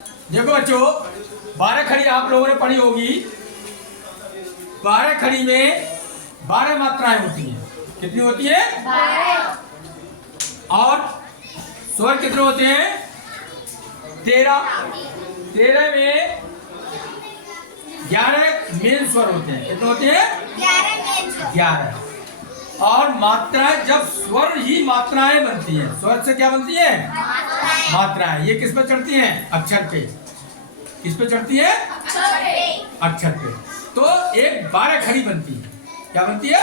देखो बच्चों, 12 खड़ी आप लोगों ने पढ़ी होगी। 12 खड़ी में 12 मात्राएं होती हैं। कितनी होती है? 12। और स्वर कितने होते हैं? 13। 13 में 11 मेन स्वर होते हैं। कितने होते हैं? 11। और मात्राएं, जब स्वर ही मात्राएं बनती हैं, स्वर से क्या बनती है? मात्राएं। ये किस पे चढ़ती हैं? अक्षर पे। किस पे चढ़ती है? अक्षर पे। तो एक 12 खड़ी बनती है। क्या बनती है?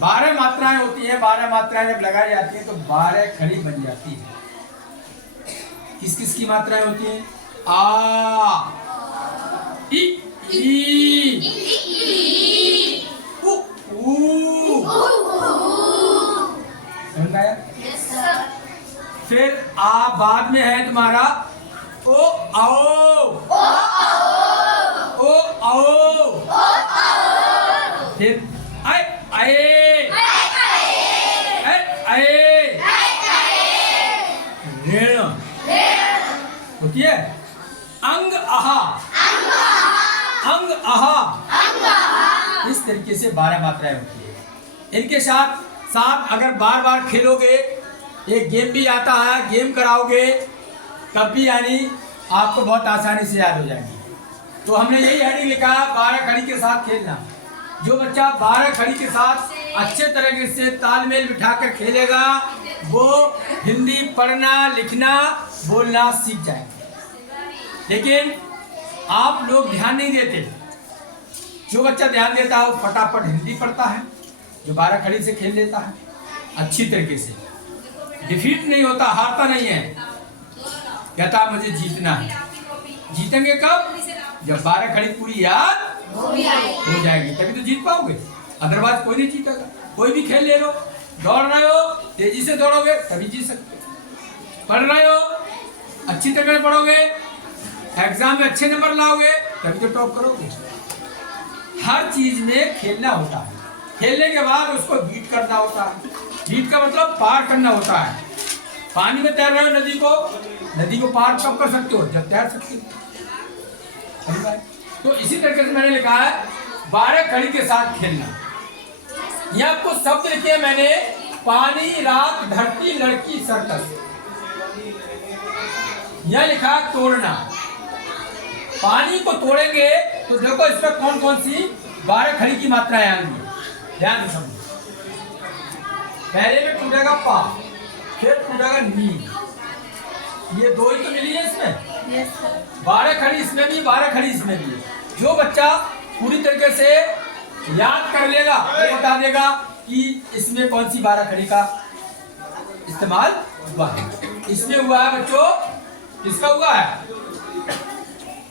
12 मात्राएं होती है। 12 मात्राएं जब लगाई जाती है तो 12 खड़ी बन जाती है। किस किस की मात्राएं होती हैं? आ, इ, ई, उ, ऊ। समझ आया? फिर आ बाद में है तुम्हारा ओ आओ, ओ आओ। फिर आए आए, आए ऋण होती है। अंग आहा, अंग आहा। इस तरीके से 12 मात्राएं होती है। इनके साथ साथ अगर बार बार खेलोगे, एक गेम भी आता है, गेम कराओगे, तब भी यानी आपको बहुत आसानी से याद हो जाएगी। तो हमने यही हेडिंग लिखा, 12 खड़ी के साथ खेलना। जो बच्चा 12 खड़ी के साथ अच्छे तरीके से तालमेल बिठाकर खेलेगा, वो हिंदी पढ़ना, लिखना, बोलना सीख जाएगा। लेकिन आप लोग ध्यान नहीं देते। जो बच्चा ध्यान देता है वो फटाफट हिंदी पढ़ता है। जो 12 खड़ी से खेल लेता है अच्छी तरीके से, डिफीट नहीं होता, हारता नहीं है, कहता मुझे जीतना है। जीतेंगे कब? जब 12 खड़ी पूरी याद हो जाएगी, तभी तो जीत पाओगे। अदरवाइज कोई नहीं जीतेगा। कोई भी खेल ले लो, दौड़ रहे हो, तेजी से दौड़ोगे तभी जीत सकते हो। पढ़ रहे हो, अच्छी तरह पढ़ोगे, एग्जाम में अच्छे नंबर लाओगे तभी तो टॉप करोगे। हर चीज में खेलना होता है। खेलने के बाद उसको बीट करना होता है। बीट का मतलब पार करना होता है। पानी में तैर रहे हो, नदी को पार कब कर सकते हो? जब तैर सकते हो। तो इसी तरीके से मैंने लिखा है 12 खड़ी के साथ खेलना। यहाँ आपको शब्द लिखे मैंने, पानी, रात, धरती, लड़की, सर्कस। यह लिखा तोड़ना। पानी को तोड़ेंगे तो देखो इसमें कौन कौन सी 12 खड़ी की मात्राएं आएंगी। ध्यान से समझो। पहले में टूटेगा पा, फिर टूटेगा नी। ये दो ही तो मिली है इसमें। 12 खड़ी इसमें भी, 12 खड़ी इसमें भी। जो बच्चा पूरी तरीके से याद कर लेगा वो बता देगा कि इसमें कौन सी 12 खड़ी का इस्तेमाल हुआ है। इसमें हुआ है बच्चों, किसका हुआ है?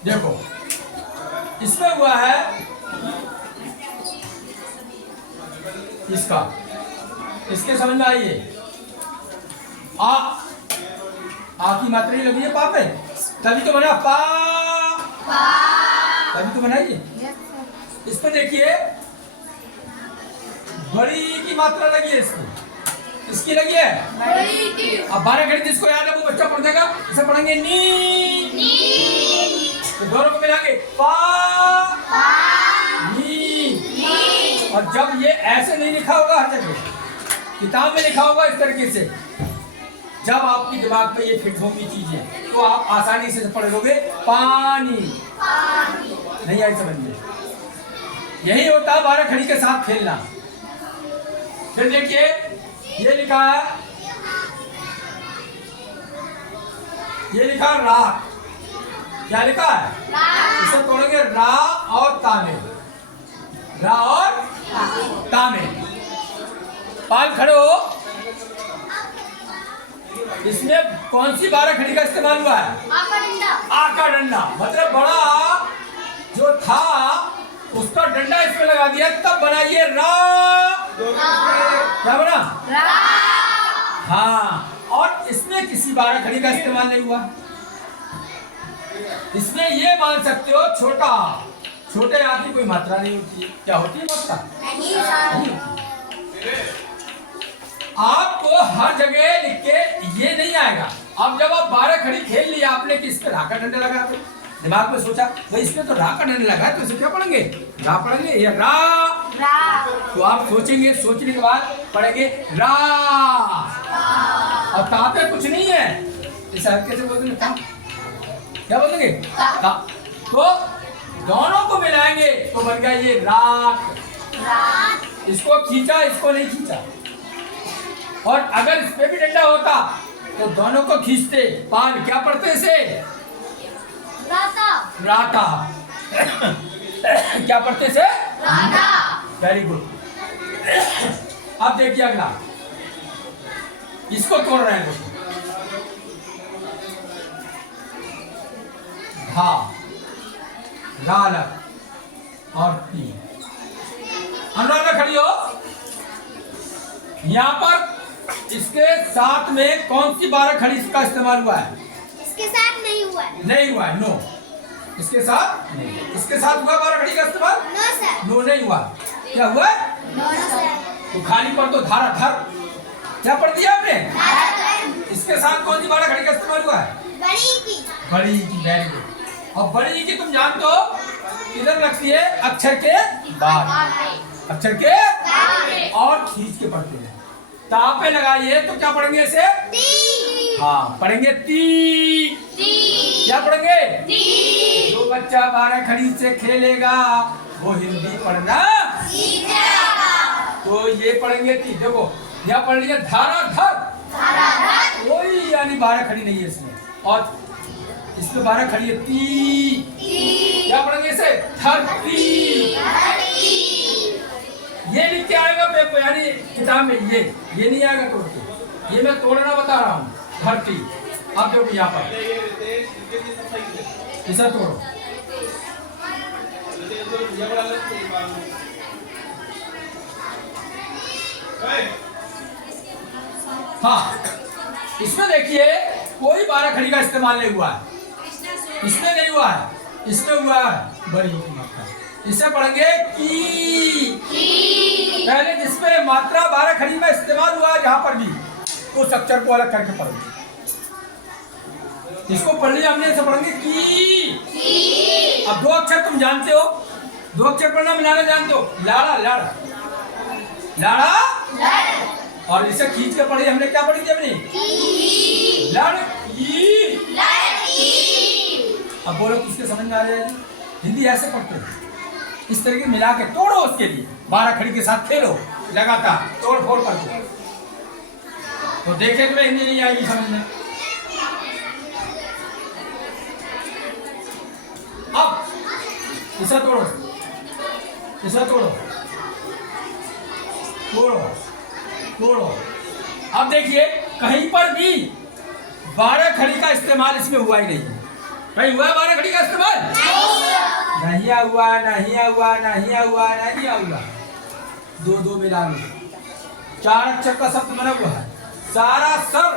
देखो, इसमें हुआ है इसका। इसके समझ में आइए। आ की मात्रा ही लगी है पा पे, तभी तो बना पा, तभी तो बनाइए। इस पर देखिए, बड़ी की मात्रा लगी है इसमें। इसकी लगी है बड़ी की। अब 12 खड़ी जिसको याद है वो बच्चा पढ़ देगा। इसे पढ़ेंगे नी, तो दोनों को मिला के पा, नी। और जब ये ऐसे नहीं लिखा होगा हर जगह, किताब में लिखा होगा इस तरीके से, जब आपकी दिमाग पे ये फिट होगी चीजें तो आप आसानी से पढ़ लोगे। पानी, नहीं आई समझ में? यही होता है 12 खड़ी के साथ खेलना। फिर देखिए, ये लिखा है, ये लिखा रात। क्या लिखा है? इसे तोड़ेंगे रा और ता में, रा और ता में। पाल खड़े हो। इसमें कौन सी 12 खड़ी का इस्तेमाल हुआ है? आका डंडा। मतलब बड़ा जो था उसका डंडा इसमें लगा दिया, तब बना ये रा। क्या बना? रा। हाँ, और इसमें किसी 12 खड़ी का इस्तेमाल नहीं हुआ। इसमें ये मान सकते हो छोटा, छोटे हाथ की कोई मात्रा नहीं होती है। क्या होती है मात्रा? नहीं होती। आपको हर जगह लिख के ये नहीं आएगा। अब जब आप 12 खड़ी खेल लिया आपने कि इस पे रा का डंडा लगा, आपने दिमाग में सोचा भाई इसमें तो रा का डंडा लगा है तो इसे क्या पढ़ेंगे, रा पढ़ेंगे या रा। तो आप सोचेंगे, सोचने के बाद पढ़ेंगे रा। और ता पे कुछ नहीं है, इस कैसे बोलेंगे ता, क्या बोलेंगे ता। तो दोनों को मिलाएंगे तो बन गया ये रात। इसको खींचा, इसको नहीं खींचा। और अगर इस पे भी डंडा होता तो दोनों को खींचते, पान क्या पढ़ते इसे, राता। राता क्या पढ़ते इसे, राता। Very good. अब देखिए अगला, इसको तोड़ रहे हैं देखो, धा रालक और ती। अनुराग में खड़ी हो। यहाँ पर इसके साथ में कौन सी 12 खड़ी का इस्तेमाल हुआ है, इसके साथ नहीं हुआ है। नहीं हुआ है, नो। इसके साथ नहीं, इसके साथ हुआ 12 खड़ी का इस्तेमाल, नो सर। नो नहीं हुआ। क्या हुआ, नो सर। तो खाली पर तो धारा धर, क्या पढ़ दिया आपने। धारा इसके साथ कौन सी 12 खड़ी का इस्तेमाल हुआ है, बड़ी की। बड़ी की। Very good. और बड़ी की तुम जानते हो इधर रखती है अक्षर के बाद, अक्षर के और खींच के पढ़ते हैं। ता पे लगाइए तो क्या पढ़ेंगे इसे, ती। हाँ पढ़ेंगे ती। क्या पढ़ेंगे, ती। जो बच्चा 12 खड़ी से खेलेगा वो हिंदी पढ़ना सीखेगा। तो ये पढ़ेंगे ती। देखो यहाँ पढ़ लिया धारा धर, कोई यानी 12 खड़ी नहीं है इसमें, और इसमें 12 खड़ी है ती। क्या पढ़ेंगे इसे, धरती। ये लिख के आएगा पेपर यानी किताब में, ये नहीं आएगा तोड़ के, ये मैं तोड़ना बता रहा हूँ, धरती। अब देखो यहाँ पर इसे तोड़ो, हाँ इसमें देखिए कोई 12 खड़ी का इस्तेमाल नहीं हुआ है, इसमें नहीं हुआ है, इसमें हुआ है बड़ी की मात्रा। इसे पढ़ेंगे की। पहले जिसपे मात्रा 12 खड़ी में इस्तेमाल हुआ है जहां पर भी, उस अक्षर को अलग करके पढ़ेंगे। इसको पढ़ लिया हमने, इसे पढ़ेंगे की। अब 2 अक्षर तुम जानते हो, 2 अक्षर पढ़ना मिलाना जानते हो, लाड़ा लाड़ा लाड़ा, और इसे खींच के पढ़ी हमने, क्या पढ़ी थी हमने, लड़की। अब बोलो किसके समझ में आ रहा है, हिंदी ऐसे पढ़ते हैं, इस तरीके मिला के तोड़ो, उसके लिए 12 खड़ी के साथ खेलो लगातार, तोड़ फोड़ करके, तो देखे तुम्हें हिंदी नहीं आएगी समझ में। अब इसे तोड़ो, इसे तोड़ो, तोड़ो तोड़ो। अब देखिए कहीं पर भी 12 खड़ी का इस्तेमाल इसमें हुआ ही नहीं, कहीं हुआ है 12 खड़ी का इस्तेमाल, नहीं हुआ, नहीं हुआ, नहीं हुआ, नहीं हुआ। 2 मिला लो, 4 अक्षर का शब्द बना हुआ है, सारा सर,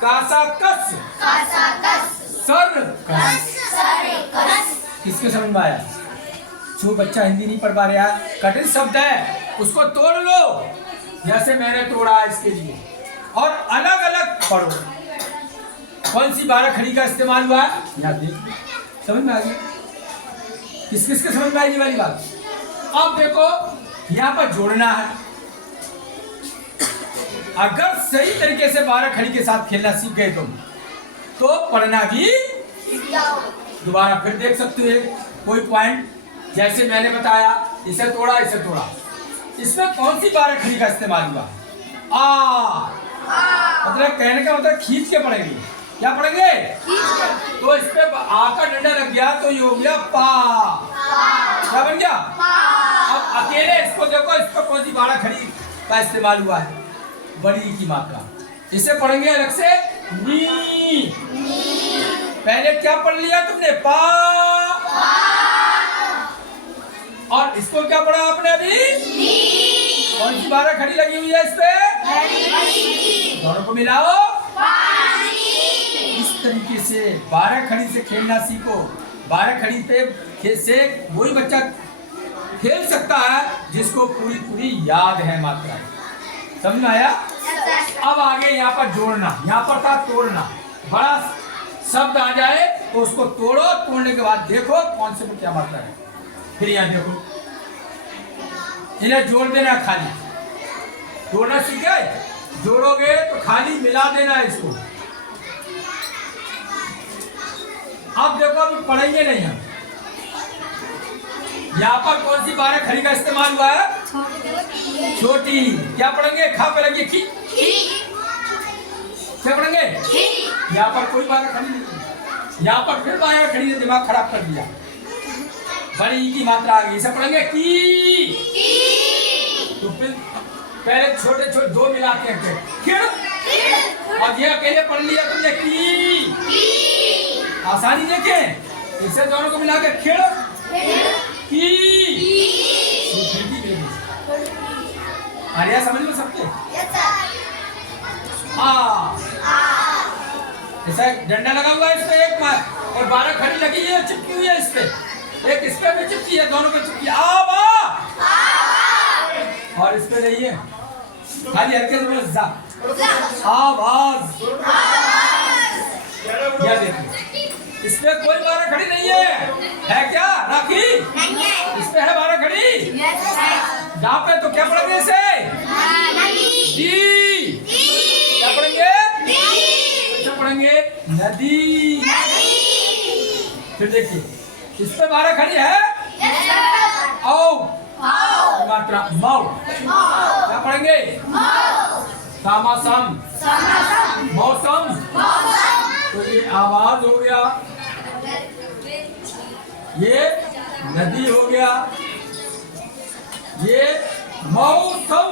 कासा कस, सर कस। किसके समझ में आया, जो बच्चा हिंदी नहीं पढ़ पा रहा, कठिन शब्द है उसको तोड़ लो जैसे मैंने तोड़ा इसके लिए, और अलग अलग पढ़ो। कौन सी 12 खड़ी का इस्तेमाल हुआ है यहाँ देख, समझ में आ गया, किस किस के समझ में आएगी वाली बात। अब देखो यहाँ पर जोड़ना है, अगर सही तरीके से 12 खड़ी के साथ खेलना सीख गए तुम तो पढ़ना भी दोबारा फिर देख सकते हो कोई पॉइंट, जैसे मैंने बताया इसे तोड़ा, इसे तोड़ा। इसमें कौन सी 12 खड़ी का इस्तेमाल हुआ, आ, मतलब कहने का मतलब खींच के पढ़ेंगे, क्या पढ़ेंगे, तो इस पे आ का डंडा लग गया तो ये हो गया पा, क्या बन गया। अब अकेले इसको देखो, इस पर कौन सी 12 खड़ी का इस्तेमाल हुआ है, बड़ी की मात्रा, इसे पढ़ेंगे अलग से नी। पहले क्या पढ़ लिया तुमने, पा, और इसको क्या पढ़ा आपने अभी, कौन सी 12 खड़ी लगी हुई है इस पे, दोनों को मिलाओ, इस तरीके से 12 खड़ी से खेलना सीखो। 12 खड़ी पे से वही बच्चा खेल सकता है जिसको पूरी पूरी याद है मात्रा, समझ में आया। अब आगे यहाँ पर जोड़ना, यहाँ पर था तोड़ना। बड़ा शब्द आ जाए तो उसको तोड़ो, तोड़ने के बाद देखो कौन से में क्या मात्रा है। फिर यहाँ देखो, इन्हें जोड़ देना, खाली जोड़ना सीख गए। जोड़ोगे तो खाली मिला देना है इसको। अब देखो, अभी पढ़ेंगे नहीं हम। यहाँ पर कौन सी 12 खड़ी का इस्तेमाल हुआ है? छोटी। क्या पढ़ेंगे? खा पे लगी खी। क्या पढ़ेंगे? यहाँ पर कोई 12 खड़ी नहीं, यहाँ पर फिर 12 खड़ी ने दिमाग खराब कर दिया। बड़ी की मात्रा आ गई, इसे पढ़ेंगे की। तो फिर पहले छोटे छोटे दो मिलाते हैं, खिड़। और ये अकेले पढ़ लिया तुमने की। आसानी देखें, इसे दोनों को मिला के खिड़ की। आर्या समझ में सबके? ऐसा डंडा लगा हुआ है इस पे एक मार, और 12 खड़ी लगी है, चिपकी हुई है इस पे, एक इस पे भी चिपकी है, दोनों पे चिपकी। और इस पे नहीं है, खाली हल्के से जा आवाज। क्या देखिए, इस पे कोई 12 खड़ी नहीं है क्या राखी? इस पे है 12 खड़ी। जहाँ पे तो क्या पढ़ेंगे इसे? क्या पढ़ेंगे? क्या पढ़ेंगे? नदी। फिर देखिए, इस पे 12 खड़ी है। औ मात्रा मौ। क्या पढ़ेंगे? सामासम, मौसम। तो ये आवाज हो गया, ये नदी हो गया, ये मौसम।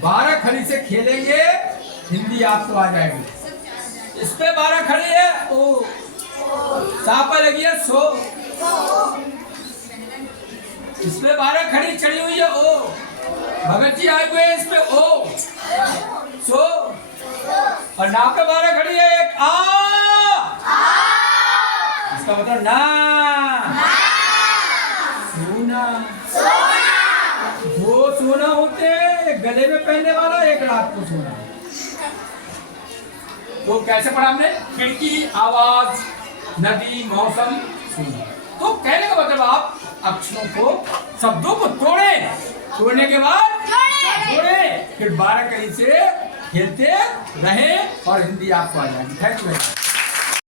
12 खड़ी से खेलेंगे, हिंदी आपको आ जाएगी। इस पे 12 खड़ी है, ओ सा पे लगी है सो। इस पे 12 खड़ी चढ़ी हुई है, ओ भगत जी आए हुए हैं इस पे, ओ सो। और ना पे 12 खड़ी है, एक आ। इसका मतलब ना, सोना। दो सोना होते हैं, एक गले में पहनने वाला, एक रात को सोना। तो कैसे पढ़ा हमने? खिड़की, आवाज, नदी, मौसम, सोना। तो कहने का मतलब आप अक्षरों को, शब्दों को तोड़े, तोड़ने के बाद जोड़े, फिर 12 कड़ी से खेलते रहे और हिंदी आपको आ जाएगी। Thank you.